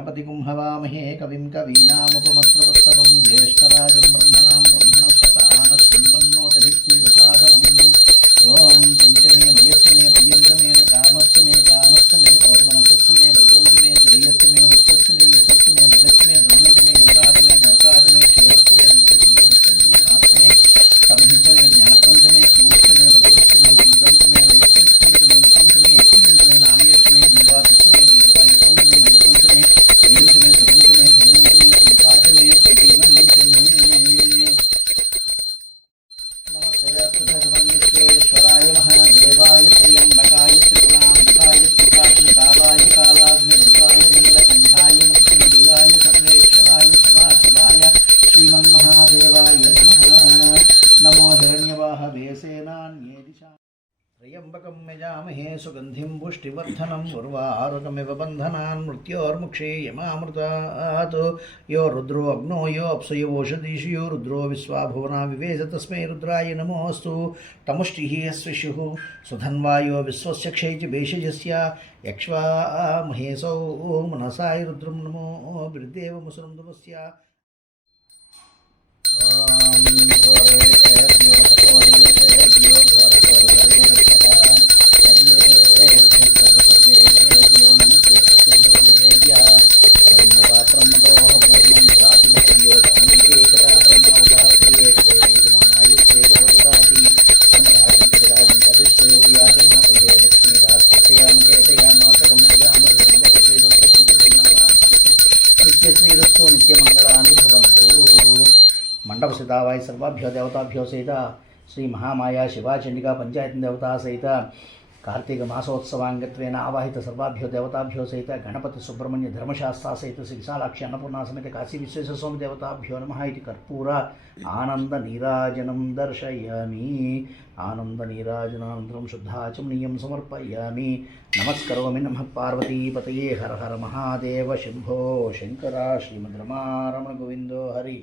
गणपतिं हवामहे कविं कवीनामुपमस्त्रवस्तवं ज्येष्ठराजं ब्रह्मणां ब्रह्मणस्पत आनश्वन्वन्नोतिभिः ओं पंचमे मयस्मे प्रियंसमे कामस्मे कामस्मे सौमनसस्मे भद्रंसमे श्रेयस्मे वस्तस्मे यशस्मे भगस्मे धनुजमे यतात्मे धर्तात्मे क्षेत्रस्मे दुर्गस्मे विष्णुस्मे महात्मे संहितमे ज्ञातंसमे सूक्ष्मे प्रतिवस्तमे जीवंसमे वयस्समे मुखंसमे यज्ञंसमे नामयस्मे जीवात्समे दीर्घायुक्तंसमे नमितंसमे प्रियंसमे सर्वंसमे सैनंसमे सुखात्मे सुदीनंसमे ईश्वराय महादेवाय त्र्यंबकाय त्रिपुरांतकाय त्रिकाग्निकालाय कालाग्निरुद्राय नीलकंठाय मृत्युंजयाय सर्वेश्वराय सदाशिवाय श्रीमन्महादेवाय नमः। नमो हिरण्यवाहवे सेनान्ये दिशा त्र्यंबकं यजामहे सुगंधिं पुष्टिवर्धनं उर्वारुकमिव बन्धनान् मृत्योर्मुक्षीयमामृतात् यो रुद्रो अग्नो यो अप्सयो ओषधीषु यो रुद्रो विश्वाभुवना विवेश तस्मै रुद्राय नमोऽस्तु तमुष्टिः स्विषुः सुधन्वायो विश्वस्य क्षैजभेषजस्य यक्ष्वा महेशौ मनसाय रुद्रं नमो वृद्देवमुसुरन्दुमस्य नित्यश्रीरस्तु नित्यमंगलानि भवन्तु। मंडप सिद्धावाय सर्वाभ्यो देवताभ्यो सहित श्री महामाया शिवाचंडिका पंचायत देवता सहित कार्तिक मासोत्सवांगत्वेन आवाहित सर्वाभ्यो देवताभ्यो सहित गणपति सुब्रह्मण्य धर्मशास्त्रा सहित श्री विशालाक्षी अन्नपूर्णा समेत काशी विश्वेश्वर स्वामी देवताभ्यो नमः इति कर्पूर आनंद नीराजनं दर्शयामि। आनंद नीराजनानन्तरं शुद्धाचमनीयं समर्पयामि। नमस्करोमि नमः पार्वतीपतये हर हर महादेव शंभो शंकर श्रीमद् रमारमण गोविंदो हरि।